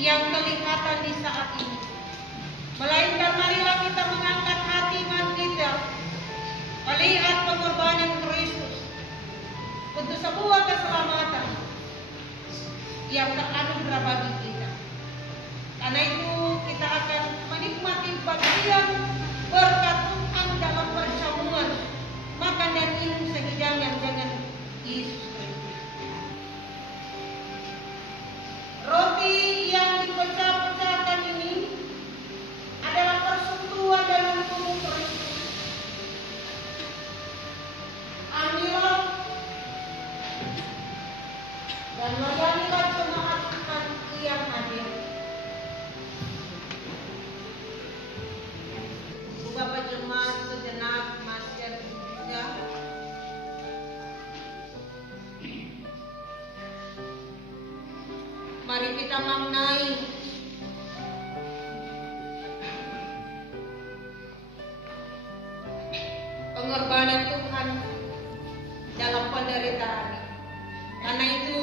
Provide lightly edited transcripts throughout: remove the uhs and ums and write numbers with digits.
yang kelihatan di saat ini. Melainkan marilah kita mengangkat hati iman kita melihat pengorbanan Kristus untuk sebuah keselamatan yang teranugerah bagi kita. Karena itu kita akan menikmati bagian berkat Tuhan dalam perjamuan makan dan minum sehidangan dengan Yesus Kristus. Roti yang dipecah-pecahkan ini adalah persekutuan dalam tubuh Kristus. Ambillah dan layanilah jemaat Tuhan yang hadir. Bapak jemaat sejenak masker juga. Mari kita maknai pengorbanan Tuhan dalam penderitaan. Karena itu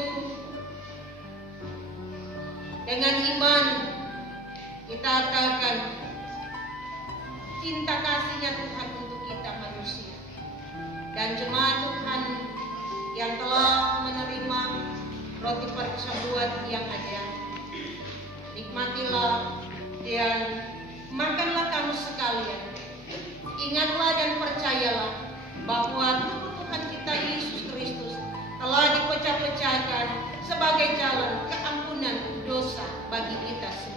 dengan iman kita katakan cinta kasihnya Tuhan untuk kita manusia. Dan jemaat Tuhan yang telah menerima roti perjamuan yang ada, nikmatilah dan makanlah kamu sekalian. Ingatlah dan percayalah bahwa tubuh Tuhan kita Yesus Kristus telah dipecah-pecahkan sebagai jalan keampunan dosa bagi kita semua.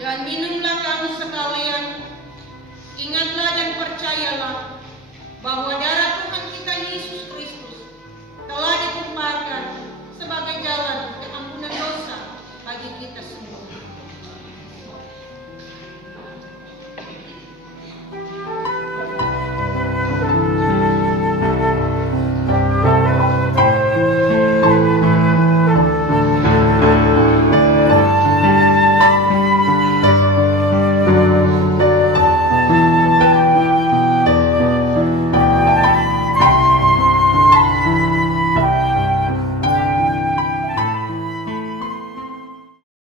Dan minumlah kamu sekalian, ingatlah dan percayalah bahwa darah